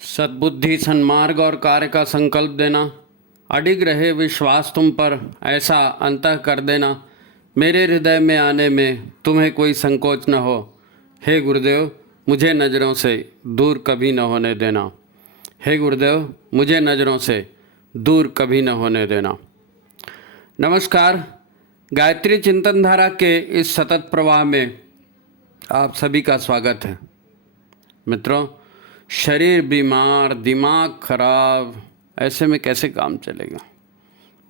सद्बुद्धि सन्मार्ग और कार्य का संकल्प देना, अडिग रहे विश्वास तुम पर, ऐसा अंतः कर देना, मेरे हृदय में आने में तुम्हें कोई संकोच न हो। हे गुरुदेव, मुझे नज़रों से दूर कभी न होने देना। हे गुरुदेव, मुझे नज़रों से दूर कभी न होने देना। नमस्कार। गायत्री चिंतन धारा के इस सतत प्रवाह में आप सभी का स्वागत है। मित्रों, शरीर बीमार, दिमाग खराब, ऐसे में कैसे काम चलेगा?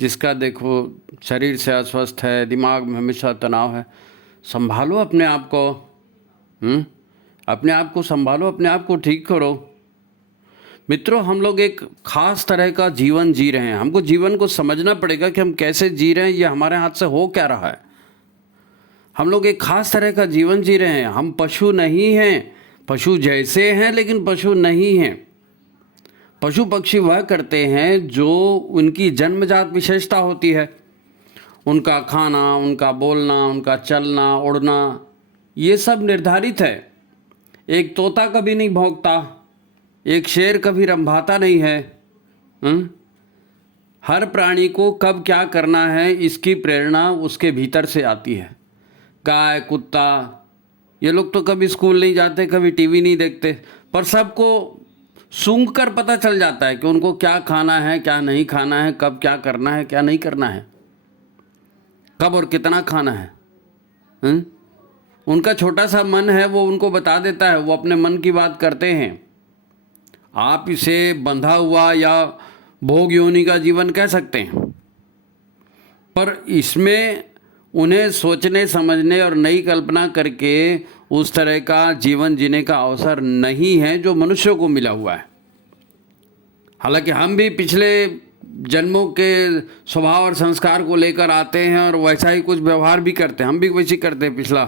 जिसका देखो शरीर से अस्वस्थ है, दिमाग में हमेशा तनाव है, संभालो अपने आप को। अपने आप को संभालो, अपने आप को ठीक करो। मित्रों, हम लोग एक ख़ास तरह का जीवन जी रहे हैं। हमको जीवन को समझना पड़ेगा कि हम कैसे जी रहे हैं, ये हमारे हाथ से हो क्या रहा है। हम लोग एक ख़ास तरह का जीवन जी रहे हैं। हम पशु नहीं हैं, पशु जैसे हैं लेकिन पशु नहीं हैं। पशु पक्षी वह करते हैं जो उनकी जन्मजात विशेषता होती है। उनका खाना, उनका बोलना, उनका चलना, उड़ना, ये सब निर्धारित है। एक तोता कभी नहीं भौंकता, एक शेर कभी रंभाता नहीं है। हर प्राणी को कब क्या करना है, इसकी प्रेरणा उसके भीतर से आती है। गाय, कुत्ता, ये लोग तो कभी स्कूल नहीं जाते, कभी टीवी नहीं देखते, पर सबको सूंघ कर पता चल जाता है कि उनको क्या खाना है, क्या नहीं खाना है, कब क्या करना है, क्या नहीं करना है, कब और कितना खाना है। उनका छोटा सा मन है, वो उनको बता देता है, वो अपने मन की बात करते हैं। आप इसे बंधा हुआ या भोग योनि का जीवन कह सकते हैं, पर इसमें उन्हें सोचने समझने और नई कल्पना करके उस तरह का जीवन जीने का अवसर नहीं है जो मनुष्यों को मिला हुआ है। हालांकि हम भी पिछले जन्मों के स्वभाव और संस्कार को लेकर आते हैं और वैसा ही कुछ व्यवहार भी करते हैं, हम भी वैसे करते हैं पिछला,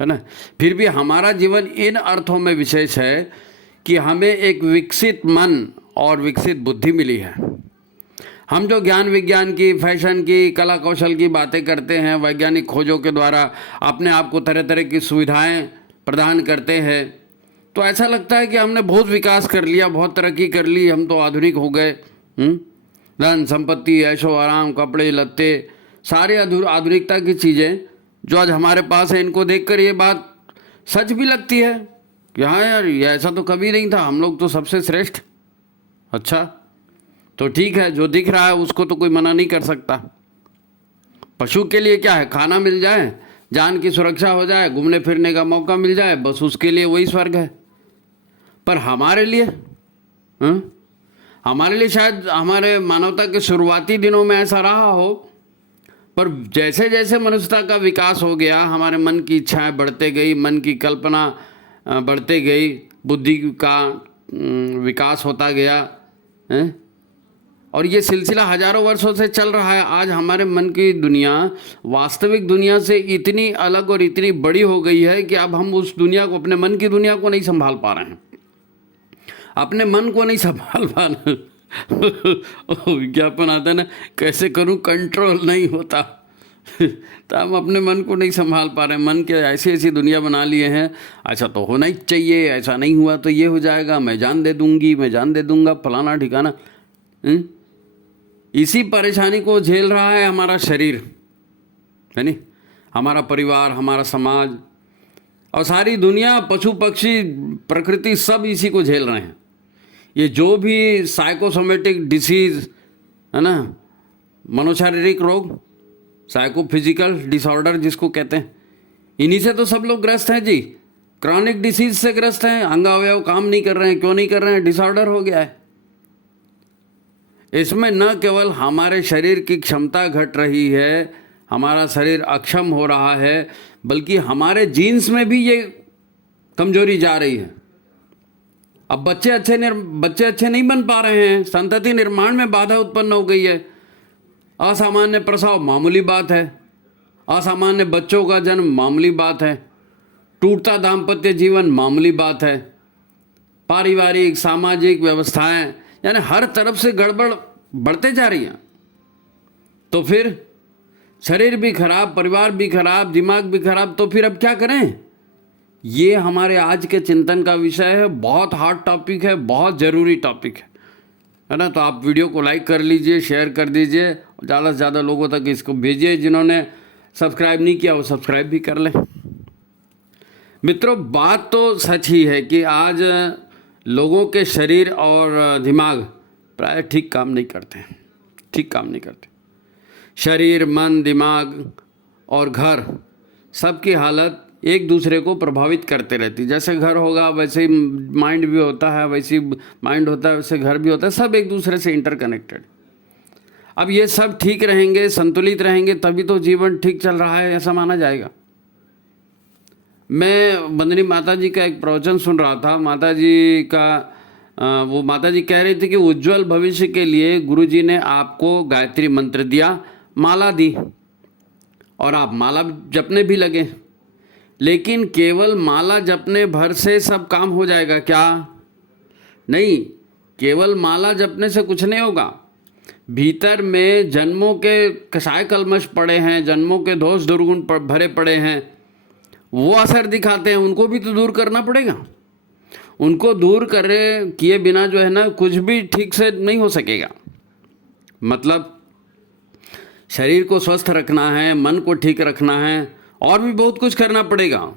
है ना। फिर भी हमारा जीवन इन अर्थों में विशेष है कि हमें एक विकसित मन और विकसित बुद्धि मिली है। हम जो ज्ञान विज्ञान की, फैशन की, कला कौशल की बातें करते हैं, वैज्ञानिक खोजों के द्वारा अपने आप को तरह तरह की सुविधाएं प्रदान करते हैं, तो ऐसा लगता है कि हमने बहुत विकास कर लिया, बहुत तरक्की कर ली, हम तो आधुनिक हो गए। धन संपत्ति, ऐशो आराम, कपड़े लत्ते, सारे आधुनिकता की चीज़ें जो आज हमारे पास है, इनको देखकर ये बात सच भी लगती है कि हाँ यार, ये ऐसा तो कभी नहीं था, हम लोग तो सबसे श्रेष्ठ। अच्छा, तो ठीक है, जो दिख रहा है उसको तो कोई मना नहीं कर सकता। पशु के लिए क्या है, खाना मिल जाए, जान की सुरक्षा हो जाए, घूमने फिरने का मौका मिल जाए, बस उसके लिए वही स्वर्ग है। पर हमारे लिए हमारे लिए शायद हमारे मानवता के शुरुआती दिनों में ऐसा रहा हो, पर जैसे जैसे मनुष्यता का विकास हो गया, हमारे मन की इच्छाएं बढ़ते गई, मन की कल्पना बढ़ते गई, बुद्धि का विकास होता गया, और ये सिलसिला हजारों वर्षों से चल रहा है। आज हमारे मन की दुनिया वास्तविक दुनिया से इतनी अलग और इतनी बड़ी हो गई है कि अब हम उस दुनिया को, अपने मन की दुनिया को नहीं संभाल पा रहे हैं, अपने मन को नहीं संभाल पा रहे। विज्ञापन आता है ना, कैसे करूं कंट्रोल नहीं होता। तो हम अपने मन को नहीं संभाल पा रहे हैं। मन के ऐसी ऐसी दुनिया बना लिए हैं, ऐसा तो होना ही चाहिए, ऐसा नहीं हुआ तो ये हो जाएगा, मैं जान दे दूंगी, मैं जान दे दूंगा, फलाना ठिकाना। इसी परेशानी को झेल रहा है हमारा शरीर, है नहीं, हमारा परिवार, हमारा समाज और सारी दुनिया, पशु पक्षी, प्रकृति, सब इसी को झेल रहे हैं। ये जो भी साइकोसोमेटिक डिसीज़ है ना, मनोशारीरिक रोग, साइकोफिजिकल डिसऑर्डर जिसको कहते हैं, इन्हीं से तो सब लोग ग्रस्त हैं जी। क्रॉनिक डिसीज से ग्रस्त हैं, अंगावयव काम नहीं कर रहे हैं। क्यों नहीं कर रहे हैं? डिसऑर्डर हो गया है। इसमें न केवल हमारे शरीर की क्षमता घट रही है, हमारा शरीर अक्षम हो रहा है, बल्कि हमारे जीन्स में भी ये कमजोरी जा रही है। अब बच्चे अच्छे नहीं बन पा रहे हैं, संतति निर्माण में बाधा उत्पन्न हो गई है। असामान्य प्रसव मामूली बात है, असामान्य बच्चों का जन्म मामूली बात है, टूटता दाम्पत्य जीवन मामूली बात है, पारिवारिक सामाजिक व्यवस्थाएं, यानी हर तरफ से गड़बड़ बढ़ते जा रही हैं। तो फिर शरीर भी खराब, परिवार भी खराब, दिमाग भी खराब, तो फिर अब क्या करें? ये हमारे आज के चिंतन का विषय है। बहुत हार्ड टॉपिक है, बहुत ज़रूरी टॉपिक है ना। तो आप वीडियो को लाइक कर लीजिए, शेयर कर दीजिए, ज़्यादा से ज़्यादा लोगों तक इसको भेजिए। जिन्होंने सब्सक्राइब नहीं किया वो सब्सक्राइब भी कर लें। मित्रों, बात तो सच ही है कि आज लोगों के शरीर और दिमाग प्राय ठीक काम नहीं करते हैं, ठीक काम नहीं करते। शरीर, मन, दिमाग और घर सबकी हालत एक दूसरे को प्रभावित करते रहती। जैसे घर होगा वैसे ही माइंड भी होता है, वैसे ही माइंड होता है वैसे घर भी होता है, सब एक दूसरे से इंटरकनेक्टेड। अब ये सब ठीक रहेंगे, संतुलित रहेंगे, तभी तो जीवन ठीक चल रहा है ऐसा माना जाएगा। मैं बंदनी माता जी का एक प्रवचन सुन रहा था। माता जी का वो माता जी कह रही थी कि उज्जवल भविष्य के लिए गुरु जी ने आपको गायत्री मंत्र दिया, माला दी, और आप माला जपने भी लगे। लेकिन केवल माला जपने भर से सब काम हो जाएगा क्या? नहीं, केवल माला जपने से कुछ नहीं होगा। भीतर में जन्मों के कसाय कलमश पड़े हैं, जन्मों के दोष दुर्गुण भरे पड़े हैं, वो असर दिखाते हैं। उनको भी तो दूर करना पड़ेगा। उनको दूर किए बिना जो है ना, कुछ भी ठीक से नहीं हो सकेगा। मतलब शरीर को स्वस्थ रखना है, मन को ठीक रखना है, और भी बहुत कुछ करना पड़ेगा।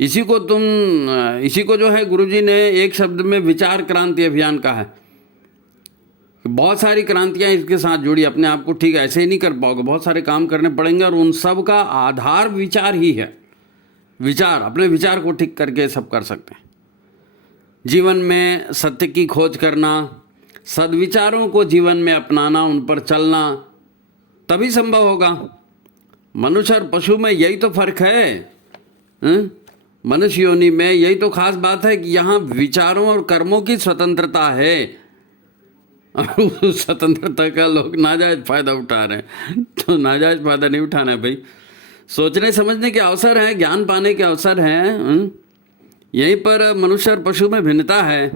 इसी को जो है गुरुजी ने एक शब्द में विचार क्रांति अभियान कहा है। बहुत सारी क्रांतियां इसके साथ जुड़ी। अपने आप को ठीक ऐसे ही नहीं कर पाओगे, बहुत सारे काम करने पड़ेंगे, और उन सब का आधार विचार ही है। विचार, अपने विचार को ठीक करके सब कर सकते हैं। जीवन में सत्य की खोज करना, सद्विचारों को जीवन में अपनाना, उन पर चलना, तभी संभव होगा। मनुष्य और पशु में यही तो फर्क है। मनुष्य योनि में यही तो खास बात है कि यहाँ विचारों और कर्मों की स्वतंत्रता है, और उस स्वतंत्रता का लोग नाजायज फायदा उठा रहे हैं। तो नाजायज फायदा नहीं उठाना है भाई। सोचने समझने के अवसर हैं, ज्ञान पाने के अवसर हैं। यहीं पर मनुष्य और पशु में भिन्नता है।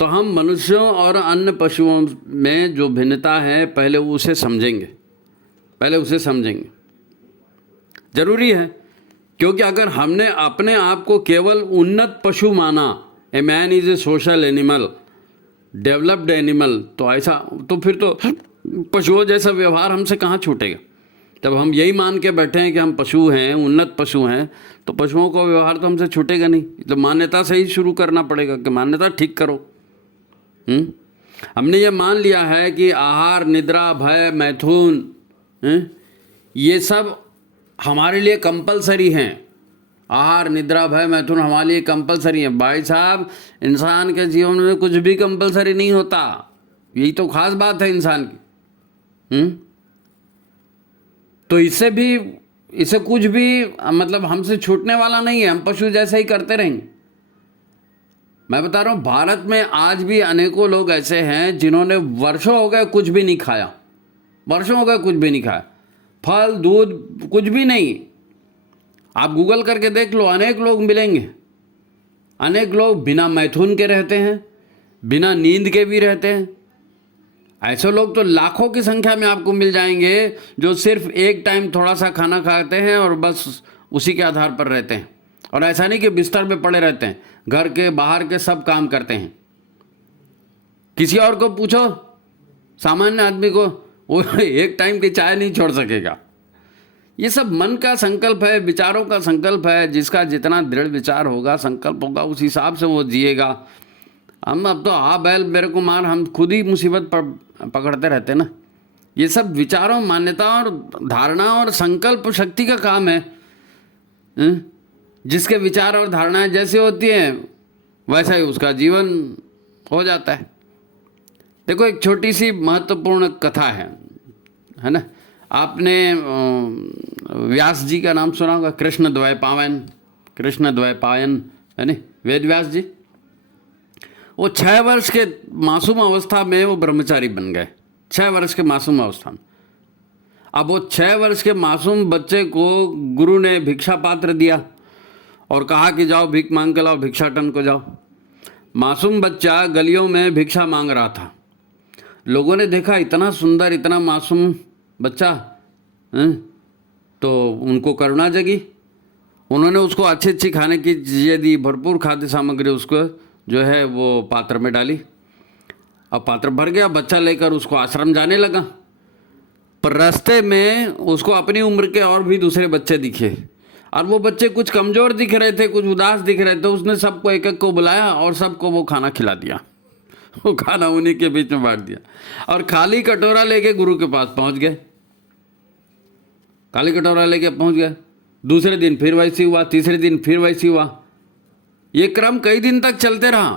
तो हम मनुष्यों और अन्य पशुओं में जो भिन्नता है पहले उसे समझेंगे, जरूरी है। क्योंकि अगर हमने अपने आप को केवल उन्नत पशु माना, a man is a social animal, developed animal, तो ऐसा तो फिर तो पशुओं जैसा व्यवहार हमसे कहाँ छूटेगा। जब हम यही मान के बैठे हैं कि हम पशु हैं, उन्नत पशु हैं, तो पशुओं का व्यवहार तो हमसे छूटेगा नहीं। तो मान्यता से ही शुरू करना पड़ेगा कि मान्यता ठीक करो। हमने ये मान लिया है कि आहार, निद्रा, भय, मैथुन, ये सब हमारे लिए कंपलसरी हैं। आहार, निद्रा, भय, मैथुन हमारे लिए कंपलसरी है। भाई साहब, इंसान के जीवन में कुछ भी कंपलसरी नहीं होता। यही तो खास बात है इंसान की। तो इससे कुछ भी मतलब हमसे छूटने वाला नहीं है। हम पशु जैसे ही करते रहेंगे। मैं बता रहा हूँ, भारत में आज भी अनेकों लोग ऐसे हैं जिन्होंने वर्षों हो गए कुछ भी नहीं खाया, फल दूध कुछ भी नहीं। आप गूगल करके देख लो, अनेक लोग मिलेंगे। अनेक लोग बिना मैथुन के रहते हैं, बिना नींद के भी रहते हैं। ऐसे लोग तो लाखों की संख्या में आपको मिल जाएंगे जो सिर्फ एक टाइम थोड़ा सा खाना खाते हैं और बस उसी के आधार पर रहते हैं। और ऐसा नहीं कि बिस्तर पे पड़े रहते हैं, घर के बाहर के सब काम करते हैं। किसी और को पूछो, सामान्य आदमी को, वो एक टाइम की चाय नहीं छोड़ सकेगा। ये सब मन का संकल्प है, विचारों का संकल्प है। जिसका जितना दृढ़ विचार होगा, संकल्प होगा, उस हिसाब से वो जिएगा। हम अब तो बैल मेरे को मार, हम खुद ही मुसीबत पकड़ते रहते ना। ये सब विचारों, मान्यता और धारणा और संकल्प शक्ति का काम है। जिसके विचार और धारणाएं जैसे होती हैं वैसा ही उसका जीवन हो जाता है। देखो, एक छोटी सी महत्वपूर्ण कथा है ना। आपने व्यास जी का नाम सुना होगा, कृष्ण द्वैपायन है ना, वेद व्यास जी। वो 6 वर्ष के मासूम अवस्था में वो ब्रह्मचारी बन गए। 6 वर्ष के मासूम अवस्था में। अब वो 6 वर्ष के मासूम बच्चे को गुरु ने भिक्षा पात्र दिया और कहा कि जाओ भीख मांग के लाओ, भिक्षाटन को जाओ। मासूम बच्चा गलियों में भिक्षा मांग रहा था। लोगों ने देखा इतना सुंदर, इतना मासूम बच्चा, तो उनको करुणा जगी। उन्होंने उसको अच्छी अच्छी खाने की चीज़ें दी, भरपूर खाद्य सामग्री उसको जो है वो पात्र में डाली। अब पात्र भर गया, बच्चा लेकर उसको आश्रम जाने लगा। पर रास्ते में उसको अपनी उम्र के और भी दूसरे बच्चे दिखे, और वो बच्चे कुछ कमज़ोर दिख रहे थे, कुछ उदास दिख रहे थे। उसने सबको एक एक को बुलाया और सबको वो खाना खिला दिया। वो खाना उन्हीं के बीच में बांट दिया और खाली कटोरा लेके गुरु के पास पहुंच गए। खाली कटोरा लेके पहुंच गए। दूसरे दिन फिर वैसी हुआ, तीसरे दिन फिर वैसी हुआ। ये क्रम कई दिन तक चलते रहा।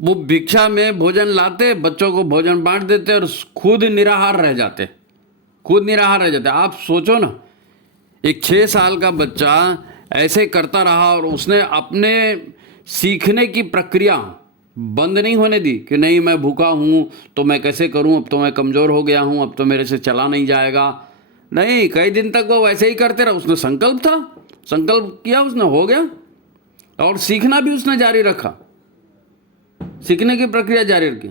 वो भिक्षा में भोजन लाते, बच्चों को भोजन बांट देते और खुद निराहार रह जाते, खुद निराहार रह जाते। आप सोचो ना, एक 6 साल का बच्चा ऐसे करता रहा और उसने अपने सीखने की प्रक्रिया बंद नहीं होने दी कि नहीं मैं भूखा हूँ तो मैं कैसे करूँ, अब तो मैं कमज़ोर हो गया हूँ, अब तो मेरे से चला नहीं जाएगा। नहीं, कई दिन तक वो वैसे ही करते रहा। उसने संकल्प था, संकल्प किया, उसने हो गया, और सीखना भी उसने जारी रखा, सीखने की प्रक्रिया जारी रखी,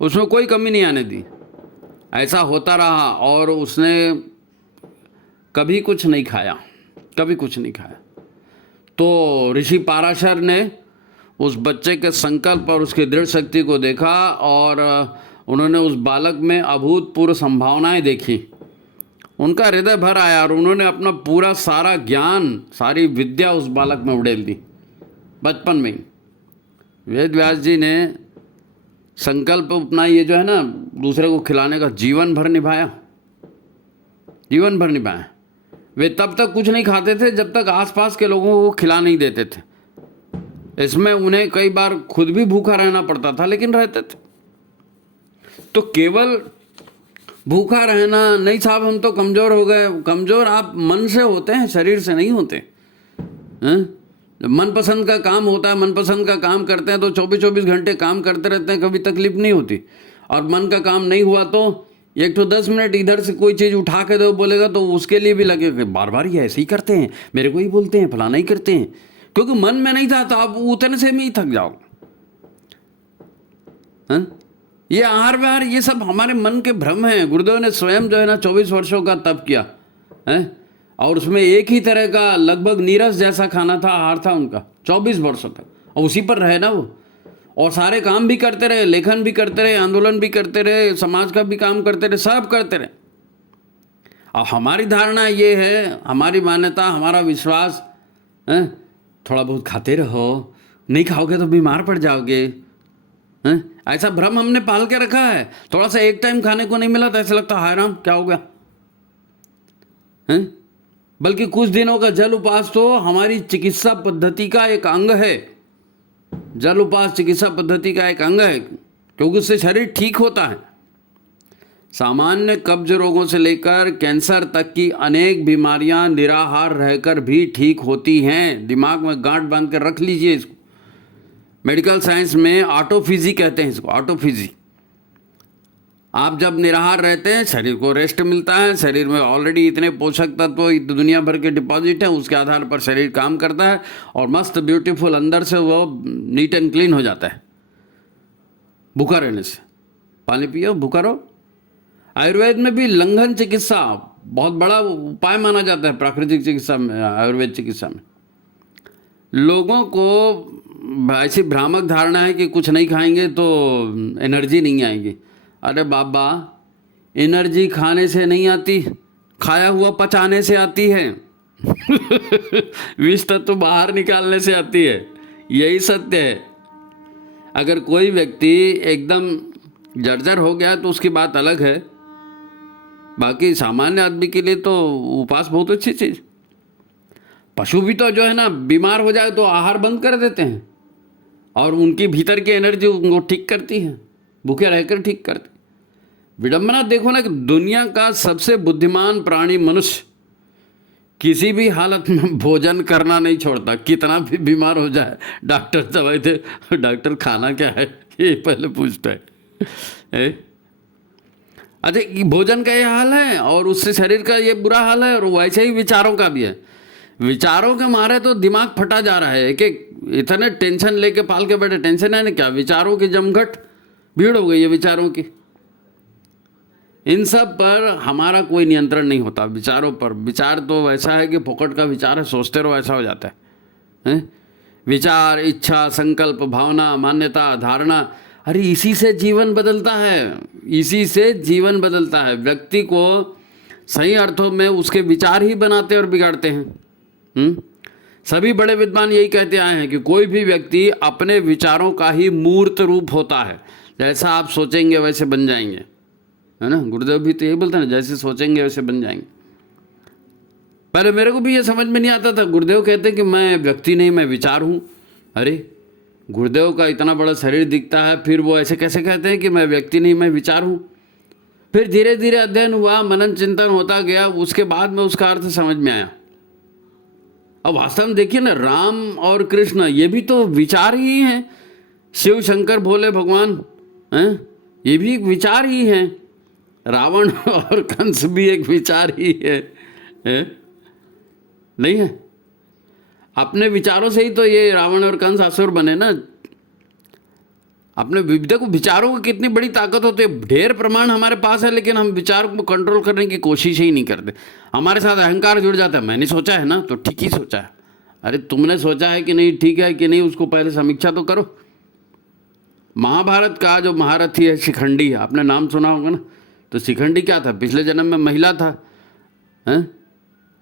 उसमें कोई कमी नहीं आने दी। ऐसा होता रहा और उसने कभी कुछ नहीं खाया, कभी कुछ नहीं खाया। तो ऋषि पाराशर ने उस बच्चे के संकल्प और उसकी दृढ़ शक्ति को देखा और उन्होंने उस बालक में अभूतपूर्व संभावनाएं देखी। उनका हृदय भर आया और उन्होंने अपना पूरा सारा ज्ञान, सारी विद्या उस बालक में उड़ेल दी बचपन में ही। वेद व्यास जी ने संकल्प अपना ये जो है ना दूसरे को खिलाने का जीवन भर निभाया, जीवन भर निभाया। वे तब तक कुछ नहीं खाते थे जब तक आसपास के लोगों को खिला नहीं देते थे। इसमें उन्हें कई बार खुद भी भूखा रहना पड़ता था, लेकिन रहते थे। तो केवल भूखा रहना नहीं साहब हम तो कमज़ोर हो गए। कमज़ोर आप मन से होते हैं, शरीर से नहीं होते हैं। मनपसंद का काम होता है, मनपसंद का काम करते हैं तो 24-24 घंटे काम करते रहते हैं, कभी तकलीफ नहीं होती। और मन का काम नहीं हुआ तो 10 मिनट इधर से कोई चीज़ उठा के दो बोलेगा तो उसके लिए भी लगेगा बार बार ये ऐसे ही करते हैं, मेरे को ही बोलते हैं, फलाना ही करते हैं। क्योंकि मन में नहीं था तो आप उतने से में ही थक जाओ। ये आहार विहार ये सब हमारे मन के भ्रम हैं। गुरुदेव ने स्वयं जो है ना 24 वर्षों का तप किया है और उसमें एक ही तरह का लगभग नीरस जैसा खाना था, आहार था उनका 24 वर्षों तक, और उसी पर रहे ना वो। और सारे काम भी करते रहे, लेखन भी करते रहे, आंदोलन भी करते रहे, समाज का भी काम करते रहे, सब करते रहे। अब हमारी धारणा ये है, हमारी मान्यता, हमारा विश्वास है थोड़ा बहुत खाते रहो, नहीं खाओगे तो बीमार पड़ जाओगे। ऐसा भ्रम हमने पाल के रखा है। थोड़ा सा एक टाइम खाने को नहीं मिला तो ऐसा लगता हाय राम क्या हो गया है। बल्कि कुछ दिनों का जल उपवास तो हमारी चिकित्सा पद्धति का एक अंग है। जल उपवास चिकित्सा पद्धति का एक अंग है, क्योंकि उससे शरीर ठीक होता है। सामान्य कब्ज रोगों से लेकर कैंसर तक की अनेक बीमारियां निराहार रहकर भी ठीक होती हैं। दिमाग में गांठ बांध कर रख लीजिए इसको। मेडिकल साइंस में ऑटोफिजी कहते हैं इसको, ऑटोफिजी। आप जब निराहार रहते हैं शरीर को रेस्ट मिलता है, शरीर में ऑलरेडी इतने पोषक तत्व दुनिया भर के डिपॉजिट हैं, उसके आधार पर शरीर काम करता है और मस्त ब्यूटीफुल अंदर से वो नीट एंड क्लीन हो जाता है भूखा रहने से। पानी पियो, भूखा रहो। आयुर्वेद में भी लंघन चिकित्सा बहुत बड़ा उपाय माना जाता है। प्राकृतिक चिकित्सा में, आयुर्वेद चिकित्सा में लोगों को ऐसी भ्रामक धारणा है कि कुछ नहीं खाएंगे तो एनर्जी नहीं आएगी। अरे बाबा, एनर्जी खाने से नहीं आती, खाया हुआ पचाने से आती है। विष तत्व बाहर निकालने से आती है, यही सत्य है। अगर कोई व्यक्ति एकदम जर्जर हो गया तो उसकी बात अलग है, बाकी सामान्य आदमी के लिए तो उपवास बहुत अच्छी चीज़। पशु भी तो जो है ना बीमार हो जाए तो आहार बंद कर देते हैं और उनकी भीतर की एनर्जी उनको ठीक करती है, भूखे रहकर ठीक करती। विडंबना देखो ना कि दुनिया का सबसे बुद्धिमान प्राणी मनुष्य किसी भी हालत में भोजन करना नहीं छोड़ता, कितना भी बीमार हो जाए। डॉक्टर दवाई दे, डॉक्टर खाना क्या है ये पहले पूछता है। अच्छा, भोजन का ये हाल है और उससे शरीर का ये बुरा हाल है, और वैसे ही विचारों का भी है। विचारों के मारे तो दिमाग फटा जा रहा है। कि इतने टेंशन लेके पाल के बैठे, टेंशन है ना क्या, विचारों की जमघट भीड़ हो गई है विचारों की। इन सब पर हमारा कोई नियंत्रण नहीं होता, विचारों पर। विचार तो ऐसा है कि फोकट का विचार है, सोचते रहो ऐसा हो जाता है। विचार, इच्छा, संकल्प, भावना, मान्यता, धारणा, अरे इसी से जीवन बदलता है, इसी से जीवन बदलता है। व्यक्ति को सही अर्थों में उसके विचार ही बनाते और बिगाड़ते हैं। सभी बड़े विद्वान यही कहते आए हैं कि कोई भी व्यक्ति अपने विचारों का ही मूर्त रूप होता है। जैसा आप सोचेंगे वैसे बन जाएंगे, है ना। गुरुदेव भी तो यही बोलते हैं, जैसे सोचेंगे वैसे बन जाएंगे। पहले मेरे को भी ये समझ में नहीं आता था। गुरुदेव कहते हैं कि मैं व्यक्ति नहीं, मैं विचार हूँ। अरे गुरुदेव का इतना बड़ा शरीर दिखता है, फिर वो ऐसे कैसे कहते हैं कि मैं व्यक्ति नहीं, मैं विचार हूँ। फिर धीरे धीरे अध्ययन हुआ, मनन चिंतन होता गया, उसके बाद में उसका अर्थ समझ में आया। अब वास्तव में देखिए ना, राम और कृष्ण ये भी तो विचार ही हैं। शिव शंकर भोले भगवान हैं, ये भी एक विचार ही हैं। रावण और कंस भी एक विचार ही है, नहीं है। अपने विचारों से ही तो ये रावण और कंस असुर बने ना। अपने देखो विचारों की कितनी बड़ी ताकत होती है। ढेर प्रमाण हमारे पास है, लेकिन हम विचार को कंट्रोल करने की कोशिश ही नहीं करते। हमारे साथ अहंकार जुड़ जाता है, मैंने सोचा है ना तो ठीक ही सोचा है। अरे तुमने सोचा है कि नहीं, ठीक है कि नहीं, उसको पहले समीक्षा तो करो। महाभारत का जो महारथी है शिखंडी, आपने नाम सुना होगा ना। तो शिखंडी क्या था, पिछले जन्म में महिला था, हैं?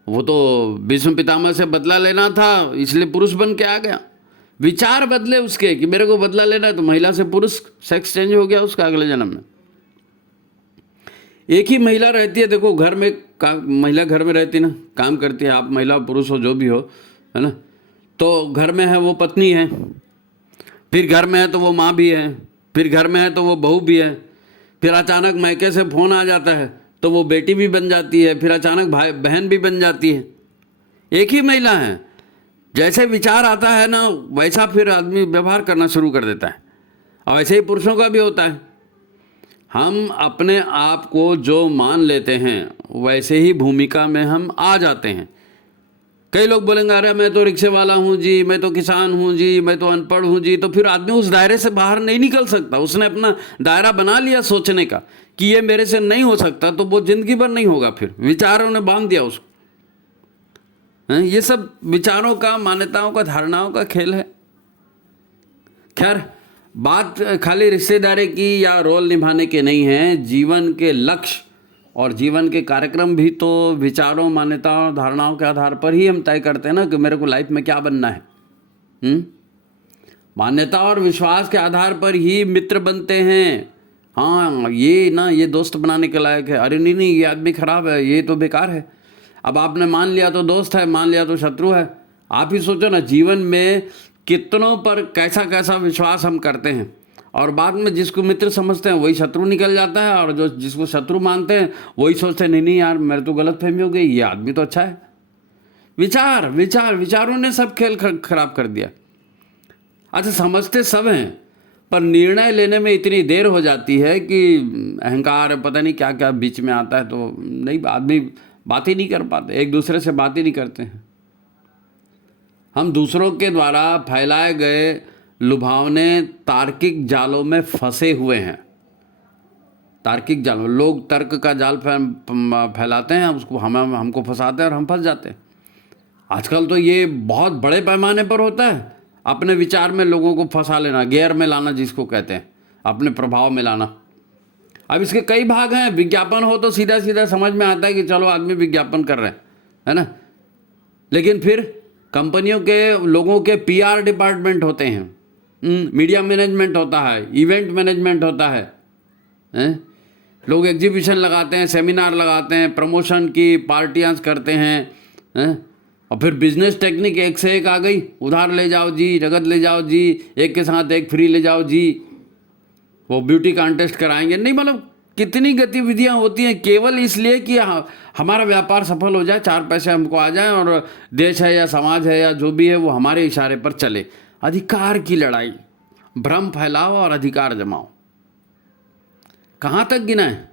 वो तो भीष्म पितामह से बदला लेना था, इसलिए पुरुष बन के आ गया। विचार बदले उसके कि मेरे को बदला लेना है, तो महिला से पुरुष, सेक्स चेंज हो गया उसका अगले जन्म में। एक ही महिला रहती है, देखो घर में महिला घर में रहती ना, काम करती है। आप महिला पुरुष हो जो भी हो, है ना। तो घर में है वो पत्नी है, फिर घर में है तो वो माँ भी है, फिर घर में है तो वो बहू भी है, फिर अचानक मायके से फोन आ जाता है तो वो बेटी भी बन जाती है, फिर अचानक भाई बहन भी बन जाती है। एक ही महिला है। जैसे विचार आता है ना, वैसा फिर आदमी व्यवहार करना शुरू कर देता है। और ऐसे ही पुरुषों का भी होता है। हम अपने आप को जो मान लेते हैं वैसे ही भूमिका में हम आ जाते हैं। कई लोग बोलेंगे अरे मैं तो रिक्शे वाला हूँ जी, मैं तो किसान हूँ जी, मैं तो अनपढ़ हूँ जी। तो फिर आदमी उस दायरे से बाहर नहीं निकल सकता। उसने अपना दायरा बना लिया सोचने का कि ये मेरे से नहीं हो सकता, तो वो जिंदगी भर नहीं होगा। फिर विचारों ने बांध दिया उसको। ये सब विचारों का, मान्यताओं का, धारणाओं का खेल है। खैर, बात खाली रिश्तेदारी की या रोल निभाने के नहीं है। जीवन के लक्ष्य और जीवन के कार्यक्रम भी तो विचारों, मान्यताओं और धारणाओं के आधार पर ही हम तय करते हैं ना कि मेरे को लाइफ में क्या बनना है। मान्यता और विश्वास के आधार पर ही मित्र बनते हैं। हाँ, ये ना, ये दोस्त बनाने के लायक है। अरे नहीं नहीं, ये आदमी खराब है, ये तो बेकार है। अब आपने मान लिया तो दोस्त है, मान लिया तो शत्रु है। आप ही सोचो ना, जीवन में कितनों पर कैसा कैसा विश्वास हम करते हैं, और बाद में जिसको मित्र समझते हैं वही शत्रु निकल जाता है, और जो जिसको शत्रु मानते हैं वही सोचते हैं नहीं नहीं यार मेरे तो गलत फहमी हो गई, ये आदमी तो अच्छा है। विचारों ने सब खेल खराब कर दिया। अच्छा, समझते सब हैं, पर निर्णय लेने में इतनी देर हो जाती है कि अहंकार पता नहीं क्या क्या बीच में आता है, तो नहीं, आदमी बात ही नहीं कर पाते, एक दूसरे से बात ही नहीं करते हैं। हम दूसरों के द्वारा फैलाए गए लुभावने तार्किक जालों में फंसे हुए हैं। तार्किक जालों, लोग तर्क का जाल फैलाते हैं, उसको हमको फंसाते हैं और हम फंस जाते हैं। आजकल तो ये बहुत बड़े पैमाने पर होता है, अपने विचार में लोगों को फंसा लेना, गियर में लाना जिसको कहते हैं, अपने प्रभाव में लाना। अब इसके कई भाग हैं। विज्ञापन हो तो सीधा सीधा समझ में आता है कि चलो आदमी विज्ञापन कर रहे हैं, है ना। लेकिन फिर कंपनियों के लोगों के पीआर डिपार्टमेंट होते हैं, मीडिया मैनेजमेंट होता है, इवेंट मैनेजमेंट होता है। लोग एग्जीबिशन लगाते हैं, सेमिनार लगाते हैं, प्रमोशन की पार्टियां करते हैं। और फिर बिजनेस टेक्निक एक से एक आ गई, उधार ले जाओ जी, नगद ले जाओ जी, एक के साथ एक फ्री ले जाओ जी, वो ब्यूटी कॉन्टेस्ट कराएंगे, नहीं मतलब कितनी गतिविधियां होती हैं केवल इसलिए कि हमारा व्यापार सफल हो जाए, चार पैसे हमको आ जाए, और देश है या समाज है या जो भी है वो हमारे इशारे पर चले। अधिकार की लड़ाई, भ्रम फैलाओ और अधिकार जमाओ, कहाँ तक गिना है।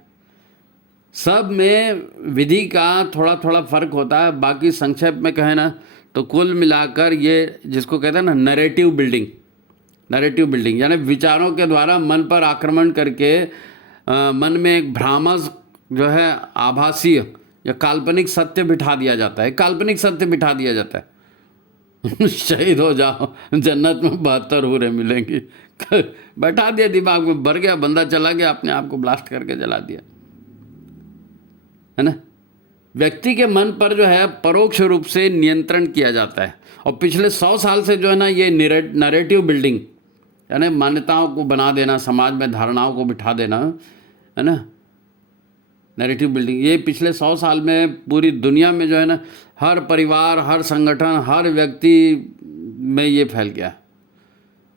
सब में विधि का थोड़ा थोड़ा फर्क होता है। बाकी संक्षेप में कहें ना तो कुल मिलाकर ये जिसको कहते हैं ना नैरेटिव बिल्डिंग, यानी विचारों के द्वारा मन पर आक्रमण करके मन में एक भ्रामक जो है आभासीय या काल्पनिक सत्य बिठा दिया जाता है, काल्पनिक सत्य बिठा दिया जाता है। शहीद हो जाओ, जन्नत में 72 हूरें मिलेंगी। बैठा दिया, दिमाग में भर गया, बंदा चला गया, अपने आप को ब्लास्ट करके जला दिया, है ना। व्यक्ति के मन पर जो है परोक्ष रूप से नियंत्रण किया जाता है। और पिछले 100 साल से जो है ना ये नरेटिव बिल्डिंग, यानी मान्यताओं को बना देना, समाज में धारणाओं को बिठा देना, है ना, नैरेटिव बिल्डिंग, ये पिछले 100 साल में पूरी दुनिया में जो है ना हर परिवार, हर संगठन, हर व्यक्ति में ये फैल गया।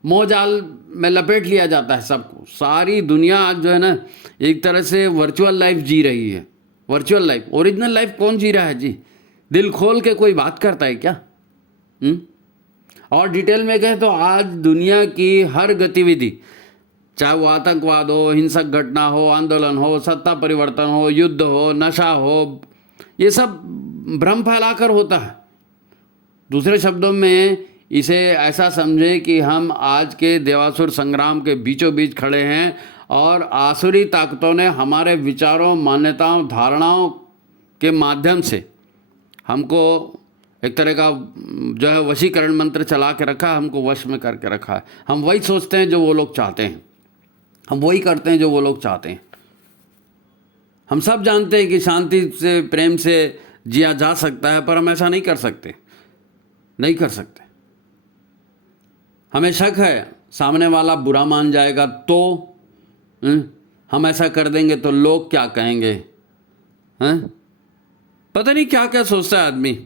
मोहजाल में लपेट लिया जाता है सबको। सारी दुनिया आज जो है ना एक तरह से वर्चुअल लाइफ जी रही है। वर्चुअल लाइफ, ओरिजिनल लाइफ कौन जी रहा है जी? दिल खोल के कोई बात करता है क्या? और डिटेल में कहें तो आज दुनिया की हर गतिविधि, चाहे वो आतंकवाद हो, हिंसक घटना हो, आंदोलन हो, सत्ता परिवर्तन हो, युद्ध हो, नशा हो, ये सब भ्रम फैलाकर होता है। दूसरे शब्दों में इसे ऐसा समझें कि हम आज के देवासुर संग्राम के बीचों बीच खड़े हैं और आसुरी ताकतों ने हमारे विचारों, मान्यताओं, धारणाओं के माध्यम से हमको एक तरह का जो है वशीकरण मंत्र चला के रखा है, हमको वश में करके रखा है। हम वही सोचते हैं जो वो लोग चाहते हैं, हम वही करते हैं जो वो लोग चाहते हैं। हम सब जानते हैं कि शांति से, प्रेम से जिया जा सकता है, पर हम ऐसा नहीं कर सकते, नहीं कर सकते। हमें शक है सामने वाला बुरा मान जाएगा तो हम ऐसा कर देंगे तो लोग क्या कहेंगे, हैं? पता नहीं क्या क्या सोचता है आदमी।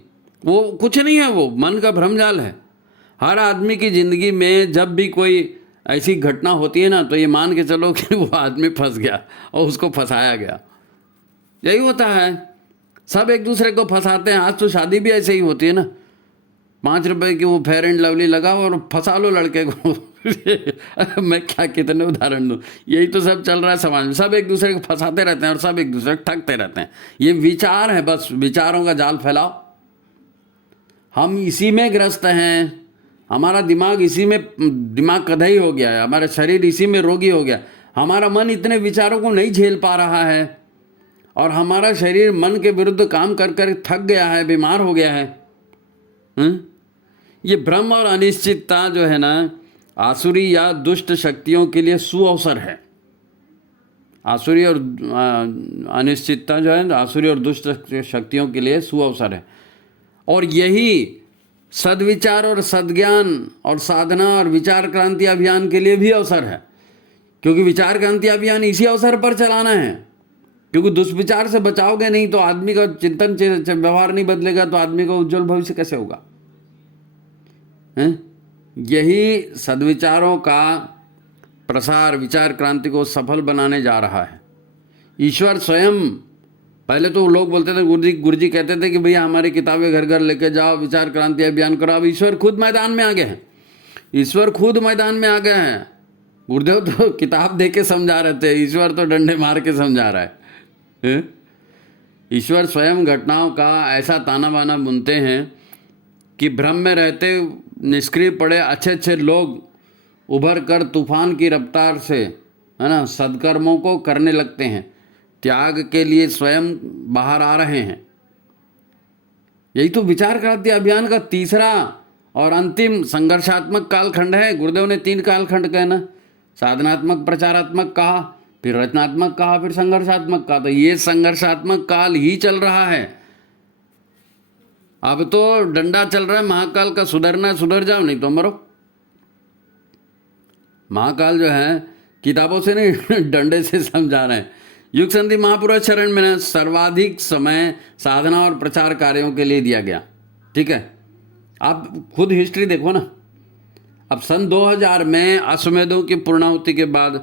वो कुछ नहीं है, वो मन का भ्रमजाल है। हर आदमी की ज़िंदगी में जब भी कोई ऐसी घटना होती है ना तो ये मान के चलो कि वो आदमी फंस गया और उसको फंसाया गया। यही होता है, सब एक दूसरे को फंसाते हैं। आज तो शादी भी ऐसे ही होती है ना, 5 रुपए की वो फेयर एंड लवली लगाओ और फंसा लो लड़के को। मैं क्या कितने उदाहरण दूँ, यही तो सब चल रहा है समाज में। सब एक दूसरे को फंसाते रहते हैं और सब एक दूसरे को ठगते रहते हैं। ये विचार है, बस विचारों का जाल फैलाओ। हम इसी में ग्रस्त हैं, हमारा दिमाग इसी में, दिमाग कधई हो गया है, हमारा शरीर इसी में रोगी हो गया। हमारा मन इतने विचारों को नहीं झेल पा रहा है और हमारा शरीर मन के विरुद्ध काम कर कर थक गया है, बीमार हो गया है। ये भ्रम और अनिश्चितता जो है ना आसुरी या दुष्ट शक्तियों के लिए सुअवसर है। आसुरी और अनिश्चितता जो है आसुरी और दुष्ट शक्तियों के लिए सुअवसर है। और यही सद्विचार और सद्ज्ञान और साधना और विचार क्रांति अभियान के लिए भी अवसर है, क्योंकि विचार क्रांति अभियान इसी अवसर पर चलाना है। क्योंकि दुष्विचार से बचाओगे नहीं तो आदमी का चिंतन व्यवहार नहीं बदलेगा तो आदमी का उज्जवल भविष्य कैसे होगा? यही सद्विचारों का प्रसार विचार क्रांति को सफल बनाने जा रहा है। ईश्वर स्वयं, पहले तो लोग बोलते थे, गुरुजी कहते थे कि भैया हमारी किताबें घर घर लेके जाओ, विचार क्रांति अभियान करो। अब ईश्वर खुद मैदान में आ गए हैं, ईश्वर खुद मैदान में आ गए हैं। गुरुदेव तो किताब दे के समझा रहे थे, ईश्वर तो डंडे मार के समझा रहा है। ईश्वर स्वयं घटनाओं का ऐसा ताना बाना बुनते हैं कि भ्रम में रहते निष्क्रिय पड़े अच्छे अच्छे लोग उभर कर तूफान की रफ्तार से, है ना, सद्कर्मों को करने लगते हैं, त्याग के लिए स्वयं बाहर आ रहे हैं। यही तो विचार क्रांति अभियान का तीसरा और अंतिम संघर्षात्मक कालखंड है। गुरुदेव ने 3 कालखंड कहे ना, साधनात्मक, प्रचारात्मक कहा, फिर रचनात्मक कहा, फिर संघर्षात्मक कहा। तो ये संघर्षात्मक काल ही चल रहा है। अब तो डंडा चल रहा है महाकाल का, सुधरना सुधर जाओ नहीं तो मरो। महाकाल जो है किताबों से नहीं डंडे से समझा रहे हैं। युग संधि महापुरुष चरण में सर्वाधिक समय साधना और प्रचार कार्यों के लिए दिया गया। ठीक है, आप खुद हिस्ट्री देखो ना। अब सन 2000 में अश्वमेधों की पूर्णाहुति के बाद,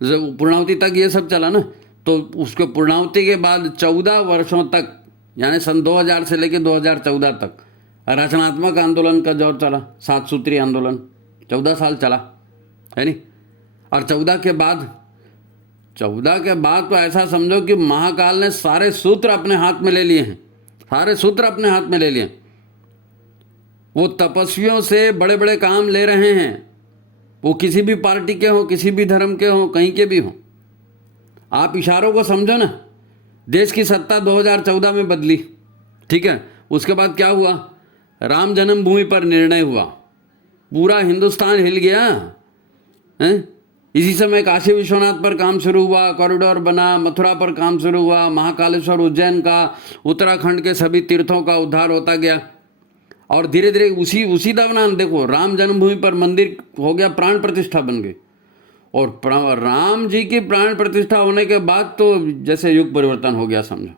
पूर्णाहुति तक ये सब चला ना, तो उसके पूर्णाहुति के बाद 14 वर्षों तक, यानी सन 2000 से लेकर 2014 तक रचनात्मक आंदोलन का दौर चला। 7 सूत्री आंदोलन 14 साल चला, है नहीं। और 14 के बाद तो ऐसा समझो कि महाकाल ने सारे सूत्र अपने हाथ में ले लिए हैं, सारे सूत्र अपने हाथ में ले लिए। वो तपस्वियों से बड़े बड़े काम ले रहे हैं, वो किसी भी पार्टी के हों, किसी भी धर्म के हों, कहीं के भी हों। आप इशारों को समझो ना, देश की सत्ता 2014 में बदली, ठीक है। उसके बाद क्या हुआ, राम जन्मभूमि पर निर्णय हुआ, पूरा हिंदुस्तान हिल गया हैं। इसी समय काशी विश्वनाथ पर काम शुरू हुआ, कॉरिडोर बना, मथुरा पर काम शुरू हुआ, महाकालेश्वर उज्जैन का, उत्तराखंड के सभी तीर्थों का उद्धार होता गया। और धीरे धीरे उसी दौरान देखो राम जन्मभूमि पर मंदिर हो गया, प्राण प्रतिष्ठा बन गई। और राम जी की प्राण प्रतिष्ठा होने के बाद तो जैसे युग परिवर्तन हो गया समझो।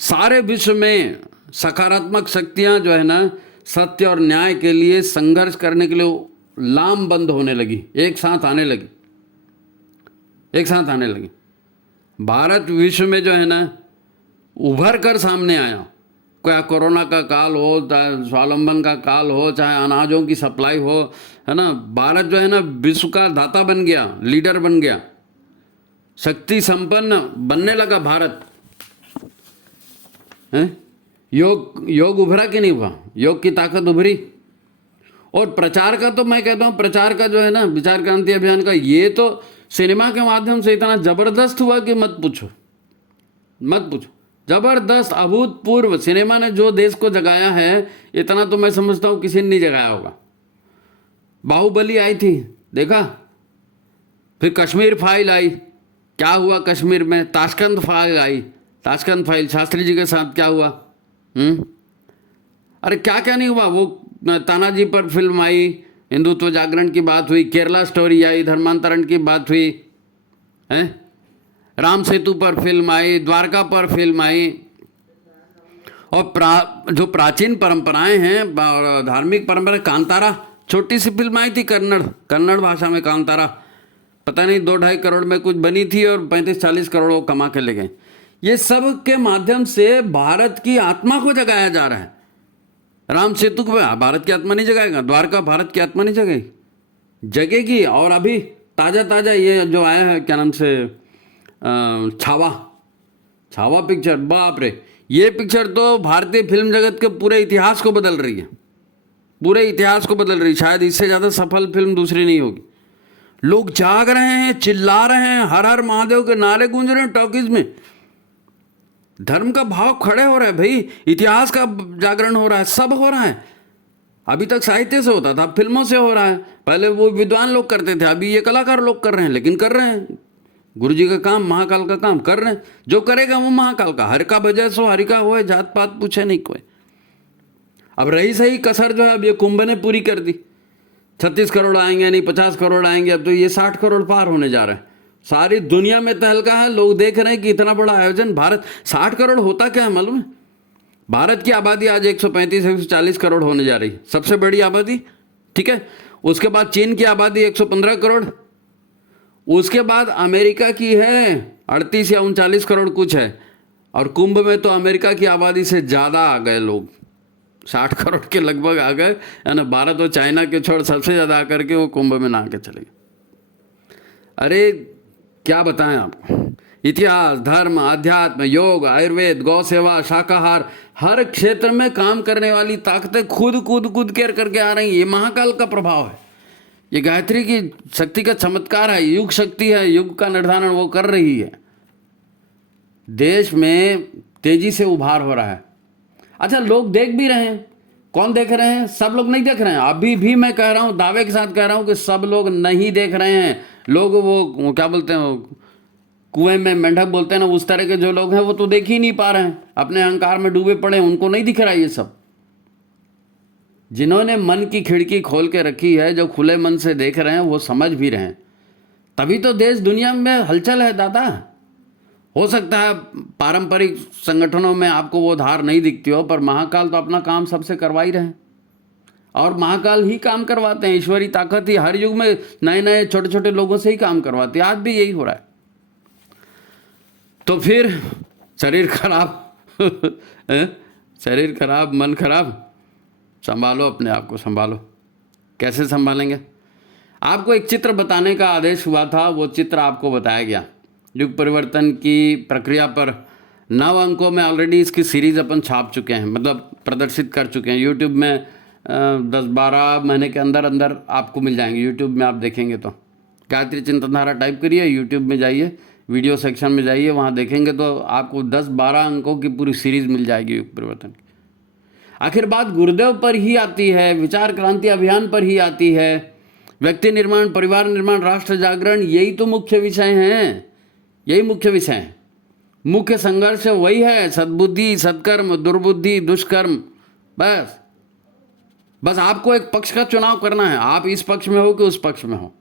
सारे विश्व में सकारात्मक शक्तियां जो है ना सत्य और न्याय के लिए संघर्ष करने के लिए लामबंद होने लगी, एक साथ आने लगी। भारत विश्व में जो है ना उभर कर सामने आया। क्या कोरोना का काल हो, चाहे स्वावलंबन का काल हो, चाहे अनाजों की सप्लाई हो, है ना, भारत जो है ना विश्व का दाता बन गया, लीडर बन गया, शक्ति संपन्न बनने लगा भारत है। योग उभरा कि नहीं हुआ, योग की ताकत उभरी। और प्रचार का तो मैं कहता हूँ, प्रचार का जो है ना विचार क्रांति अभियान का, ये तो सिनेमा के माध्यम से इतना जबरदस्त हुआ कि मत पूछो। जबरदस्त अभूतपूर्व सिनेमा ने जो देश को जगाया है, इतना तो मैं समझता हूँ किसी ने नहीं जगाया होगा। बाहुबली आई थी, देखा, फिर कश्मीर फाइल आई, क्या हुआ कश्मीर में, ताशकंद फाइल आई, ताशकंद फाइल शास्त्री जी के साथ क्या हुआ, अरे क्या क्या नहीं हुआ। वो तानाजी पर फिल्म आई, हिंदुत्व जागरण की बात हुई, केरला स्टोरी आई, धर्मांतरण की बात हुई है, राम सेतु पर फिल्म आई, द्वारका पर फिल्म आई। और जो प्राचीन परंपराएं हैं, धार्मिक परंपरा, कांतारा छोटी सी फिल्म आई थी, कन्नड़ भाषा में कांतारा, पता नहीं 2-2.5 करोड़ में कुछ बनी थी और 35-40 करोड़ वो कमा के ले गए। ये सब के माध्यम से भारत की आत्मा को जगाया जा रहा है। राम सेतु को भारत की आत्मा नहीं जगाएगा, द्वारका भारत की आत्मा नहीं जगेगी। और अभी ताज़ा ये जो आया है, क्या नाम से, छावा पिक्चर, बाप रे, ये पिक्चर तो भारतीय फिल्म जगत के पूरे इतिहास को बदल रही है, पूरे इतिहास को बदल रही। शायद इससे ज़्यादा सफल फिल्म दूसरी नहीं होगी। लोग जाग रहे हैं, चिल्ला रहे हैं, हर हर महादेव के नारे गूंज रहे हैं टॉकीज में। धर्म का भाव खड़े हो रहा है भाई, इतिहास का जागरण हो रहा है, सब हो रहा है। अभी तक साहित्य से होता था, फिल्मों से हो रहा है। पहले वो विद्वान लोग करते थे, अभी ये कलाकार लोग कर रहे हैं, लेकिन कर रहे हैं। गुरु जी का काम, महाकाल का काम कर रहे हैं। जो करेगा वो महाकाल का, हर का भजय सो हरि का होए, जात पात पूछे नहीं कोई। अब रही सही कसर जो है अब ये कुंभ ने पूरी कर दी। 36 करोड़ आएंगे, नहीं 50 करोड़ आएंगे, अब तो ये 60 करोड़ पार होने जा रहे हैं। सारी दुनिया में तहलका है, लोग देख रहे हैं कि इतना बड़ा आयोजन। भारत 60 करोड़ होता क्या है मालूम है? भारत की आबादी आज 135-140 करोड़ होने जा रही है, सबसे बड़ी आबादी, ठीक है। उसके बाद चीन की आबादी 115 करोड़, उसके बाद अमेरिका की है 38 या 39 करोड़ कुछ है। और कुंभ में तो अमेरिका की आबादी से ज़्यादा आ गए लोग, 60 करोड़ के लगभग आ गए, है ना। भारत और चाइना के छोड़ सबसे ज़्यादा आकर के वो कुंभ में नहा के चले गए। अरे क्या बताएं आपको, इतिहास, धर्म, अध्यात्म, योग, आयुर्वेद, गौ सेवा, शाकाहार, हर क्षेत्र में काम करने वाली ताकतें खुद केयर करके आ रही हैं। ये महाकाल का प्रभाव है, ये गायत्री की शक्ति का चमत्कार है, युग शक्ति है, युग का निर्धारण वो कर रही है। देश में तेजी से उभार हो रहा है। अच्छा, लोग देख भी रहे हैं। कौन देख रहे हैं? सब लोग नहीं देख रहे हैं। अभी भी मैं कह रहा हूँ, दावे के साथ कह रहा हूँ कि सब लोग नहीं देख रहे हैं। लोग वो क्या बोलते हैं, कुएं में मेंढक बोलते हैं ना, उस तरह के जो लोग हैं वो तो देख ही नहीं पा रहे हैं, अपने अहंकार में डूबे पड़े, उनको नहीं दिख रहा है ये सब। जिन्होंने मन की खिड़की खोल के रखी है, जो खुले मन से देख रहे हैं, वो समझ भी रहे हैं। तभी तो देश दुनिया में हलचल है दादा। हो सकता है पारंपरिक संगठनों में आपको वो धार नहीं दिखती हो, पर महाकाल तो अपना काम सबसे करवा ही रहे हैं। और महाकाल ही काम करवाते हैं, ईश्वरी ताकत ही हर युग में नए छोटे छोटे लोगों से ही काम करवाती है। आज भी यही हो रहा है। तो फिर शरीर खराब शरीर खराब, मन खराब, संभालो अपने आप को, संभालो। कैसे संभालेंगे? आपको एक चित्र बताने का आदेश हुआ था, वो चित्र आपको बताया गया। युग परिवर्तन की प्रक्रिया पर 9 अंकों में ऑलरेडी इसकी सीरीज़ अपन छाप चुके हैं, मतलब प्रदर्शित कर चुके हैं। यूट्यूब में 10-12 महीने के अंदर अंदर आपको मिल जाएंगे। यूट्यूब में आप देखेंगे तो गायत्री चिंतनधारा टाइप करिए, यूट्यूब में जाइए, वीडियो सेक्शन में जाइए, वहाँ देखेंगे तो आपको 10-12 अंकों की पूरी सीरीज मिल जाएगी युग परिवर्तन की। आखिर बात गुरुदेव पर ही आती है, विचार क्रांति अभियान पर ही आती है। व्यक्ति निर्माण, परिवार निर्माण, राष्ट्र जागरण, यही तो मुख्य विषय हैं, यही मुख्य विषय हैं। मुख्य संघर्ष वही है, सद्बुद्धि, सत्कर्म, दुर्बुद्धि, दुष्कर्म। बस आपको एक पक्ष का चुनाव करना है, आप इस पक्ष में हो कि उस पक्ष में हो,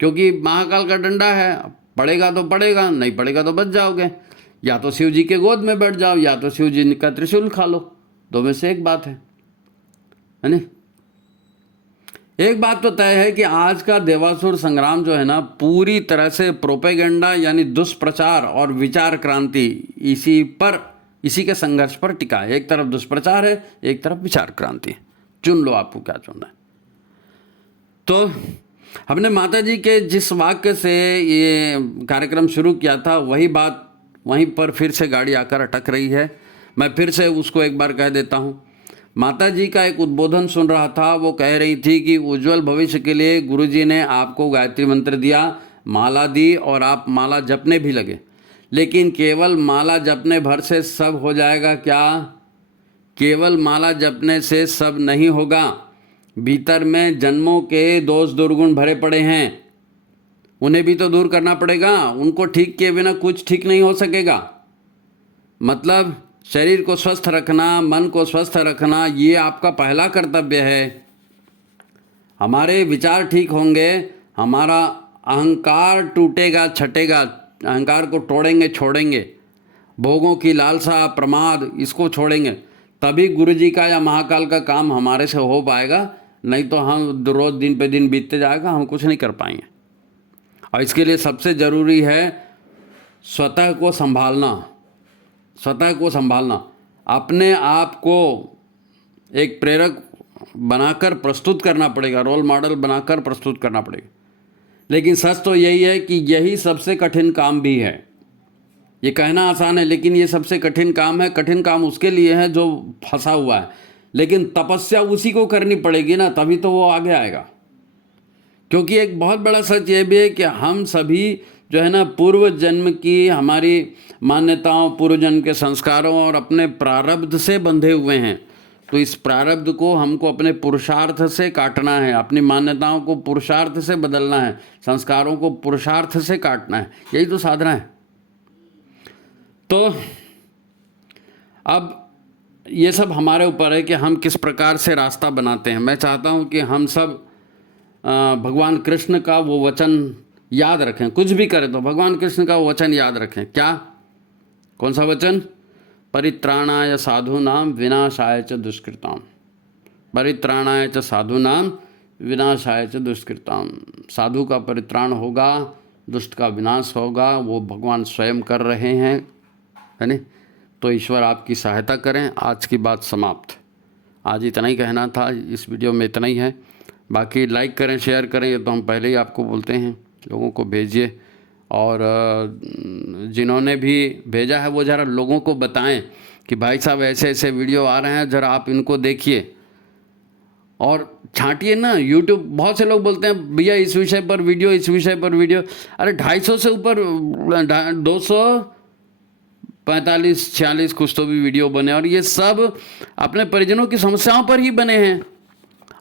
क्योंकि महाकाल का डंडा है, पड़ेगा तो पड़ेगा, नहीं पड़ेगा तो बच जाओगे। या तो शिव जी के गोद में बैठ जाओ, या तो शिव जी का त्रिशूल खा लो, दो में से एक बात है नहीं। एक बात तो तय है कि आज का देवासुर संग्राम जो है ना, पूरी तरह से प्रोपेगेंडा यानी दुष्प्रचार और विचार क्रांति, इसी के संघर्ष पर टिका है। एक तरफ दुष्प्रचार है, एक तरफ विचार क्रांति है। चुन लो आपको क्या चुनना है। तो हमने माता जी के जिस वाक्य से ये कार्यक्रम शुरू किया था, वही बात वहीं पर फिर से गाड़ी आकर अटक रही है। मैं फिर से उसको एक बार कह देता हूँ। माता जी का एक उद्बोधन सुन रहा था, वो कह रही थी कि उज्जवल भविष्य के लिए गुरुजी ने आपको गायत्री मंत्र दिया, माला दी और आप माला जपने भी लगे, लेकिन केवल माला जपने भर से सब हो जाएगा क्या? केवल माला जपने से सब नहीं होगा। भीतर में जन्मों के दोष दुर्गुण भरे पड़े हैं, उन्हें भी तो दूर करना पड़ेगा। उनको ठीक किए बिना कुछ ठीक नहीं हो सकेगा। मतलब शरीर को स्वस्थ रखना, मन को स्वस्थ रखना, ये आपका पहला कर्तव्य है। हमारे विचार ठीक होंगे, हमारा अहंकार टूटेगा, छटेगा, अहंकार को तोड़ेंगे, छोड़ेंगे, भोगों की लालसा, प्रमाद, इसको छोड़ेंगे, तभी गुरु जी का या महाकाल का काम हमारे से हो पाएगा। नहीं तो हम रोज दिन पे दिन बीतते जाएगा, हम कुछ नहीं कर पाएंगे। और इसके लिए सबसे ज़रूरी है स्वतः को संभालना, स्वतः को संभालना, अपने आप को एक प्रेरक बनाकर प्रस्तुत करना पड़ेगा, रोल मॉडल बनाकर प्रस्तुत करना पड़ेगा। लेकिन सच तो यही है कि यही सबसे कठिन काम भी है। ये कहना आसान है, लेकिन ये सबसे कठिन काम है। कठिन काम उसके लिए है जो फंसा हुआ है, लेकिन तपस्या उसी को करनी पड़ेगी ना, तभी तो वो आगे आएगा। क्योंकि एक बहुत बड़ा सच ये भी है कि हम सभी जो है ना, पूर्व जन्म की हमारी मान्यताओं, पूर्व जन्म के संस्कारों और अपने प्रारब्ध से बंधे हुए हैं। तो इस प्रारब्ध को हमको अपने पुरुषार्थ से काटना है, अपनी मान्यताओं को पुरुषार्थ से बदलना है, संस्कारों को पुरुषार्थ से काटना है। यही तो साधना है। तो अब ये सब हमारे ऊपर है कि हम किस प्रकार से रास्ता बनाते हैं। मैं चाहता हूँ कि हम सब भगवान कृष्ण का वो वचन याद रखें। कुछ भी करें तो भगवान कृष्ण का वो वचन याद रखें। क्या? कौन सा वचन? परित्राणाय साधूनाम विनाशाय च दुष्कृताम। परित्राणाय च साधूनाम विनाशाय च दुष्कृताम। साधु का परित्राण होगा, दुष्ट का विनाश होगा, वो भगवान स्वयं कर रहे हैं, है नहीं? तो ईश्वर आपकी सहायता करें। आज की बात समाप्त। आज इतना ही कहना था, इस वीडियो में इतना ही है। बाकी लाइक करें, शेयर करें, ये तो हम पहले ही आपको बोलते हैं। लोगों को भेजिए, और जिन्होंने भी भेजा है वो ज़रा लोगों को बताएं कि भाई साहब ऐसे ऐसे वीडियो आ रहे हैं, ज़रा आप इनको देखिए और छांटिए ना। यूट्यूब, बहुत से लोग बोलते हैं भैया इस विषय पर वीडियो, इस विषय पर वीडियो। अरे 250 से ऊपर, 245-46 कुछ तो भी वीडियो बने, और ये सब अपने परिजनों की समस्याओं पर ही बने हैं।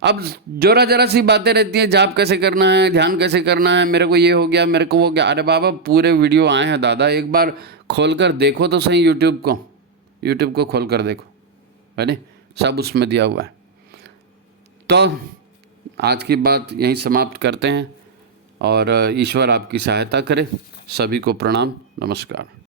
अब जरा सी बातें रहती हैं, जाप कैसे करना है, ध्यान कैसे करना है, मेरे को ये हो गया, मेरे को वो गया। अरे बाबा, पूरे वीडियो आए हैं दादा, एक बार खोल कर देखो तो सही। यूट्यूब को खोल कर देखो, है नहीं? सब उसमें दिया हुआ है। तो आज की बात यहीं समाप्त करते हैं, और ईश्वर आपकी सहायता करे। सभी को प्रणाम, नमस्कार।